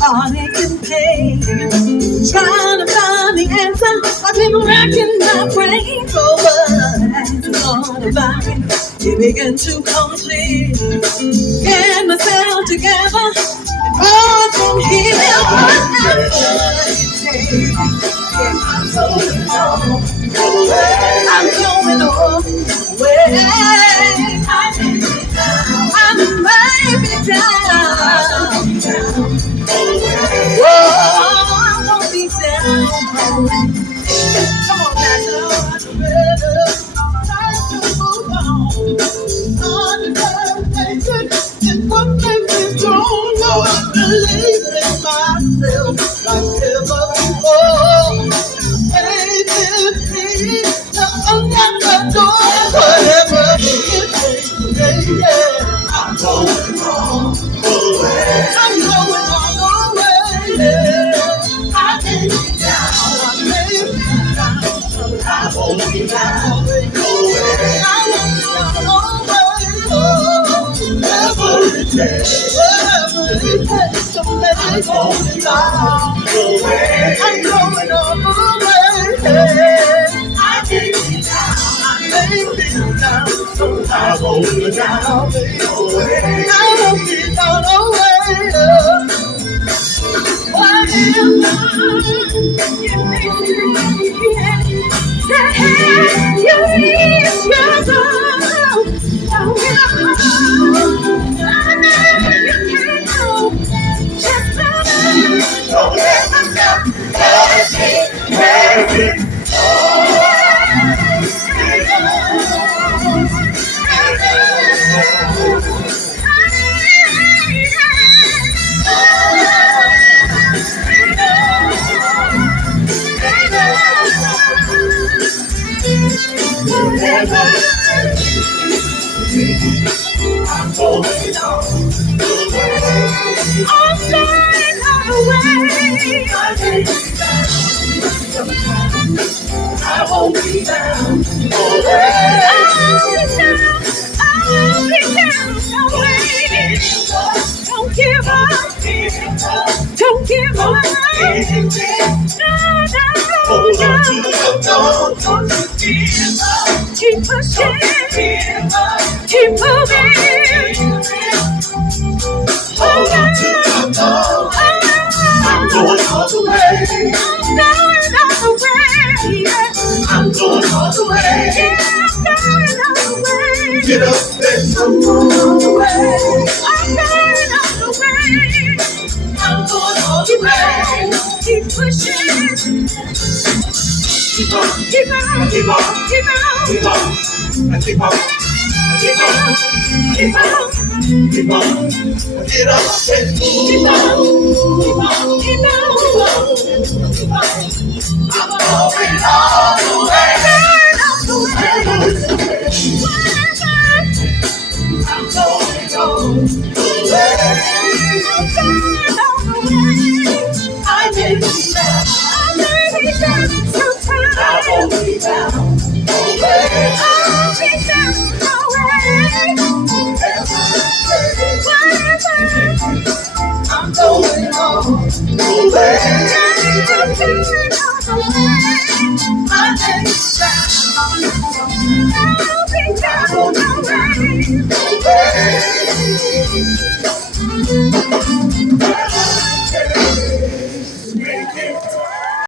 Heartache and pain, trying to find the answer. I've been racking my brain for what's on the mind. It began to come clear. Get myself together and run from here. I'm going on away. I'm going away. I'm maybe down. Whoa, I won't be down. Come on now, I'm ready. Time to move on. On the temptation is what makes me strong. No, I believe in myself like never before. Faith is me, to unlock the door. Whatever it takes, yeah. I'm going on away. I'm going on away. I can't be down. I may be down. I won't be down. I won't be down. Oh, whatever it takes. Whatever it takes to make me go down. I'm going on away. I can't be down. I may be down. I won't be down. I won't be down away. What if you reach your goal? Don't give up. I know you can go. Just don't let myself hesitate. I'm going on the way. I'm going on the way. I can't be down. I won't be down. No way. I won't be down. No way. Don't give up. Don't give up. Hold on to the door. Don't you give up. Keep pushing. Keep moving. Hold on to the door. I'm going all the way. I'm going all the way. I'm going all the way. Yeah, I'm going all the way. Get up and come on the way. I'm going all the way. I'm going all the way. Keep pushing. Keep on. Keep on. Keep on. Keep on. Keep on. And keep on. Keep on, keep on, keep on, get up and move. Keep on, keep on, keep on, keep on. I'm going all the way. I'm going all the way. I'm going all the way. I may be down. I may be down sometimes. I won't be down. I'll be down. I'm going on the way. I'm going on the way. I can't stop. I'll be down the way.